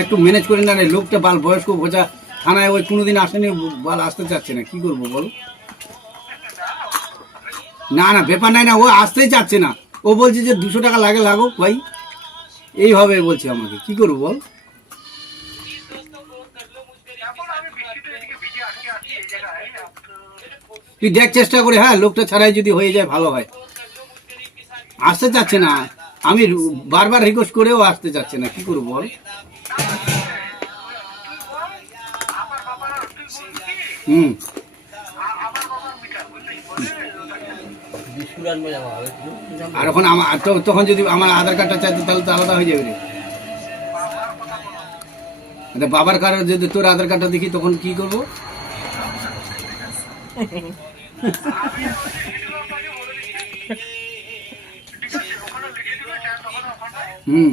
একটু ম্যানেজ করে না রে, লোকটা বাল বয়স্ক বোঝা, থানায় ওই কোনোদিন আসেনি, বাল আসতে চাচ্ছে না, কি করবো বল? না না ব্যাপার নাই না, ও আসতেই চাচ্ছে না, ও বলছে যে 200 টাকা লাগে লাগুক ভাই, এইভাবে বলছে আমাকে, কি করবো বল? তুই দেখ চেষ্টা করে, হ্যাঁ লোকটা ছাড়াই যদি হয়ে যায় ভালো হয়। আসতে চাচ্ছে না, আমি বারবার রিকোয়েস্ট করেও আসতে চাচ্ছে না, কি করবো বল? হুম। আর এখন আমার তখন যদি আমার আধার কার্ডটা চাইতো তাহলে তো আলাদা হয়ে যাবে রে। বাবার কার্ড যদি তোর আধার কার্ডটা দেখি তখন কি করবো? হুম।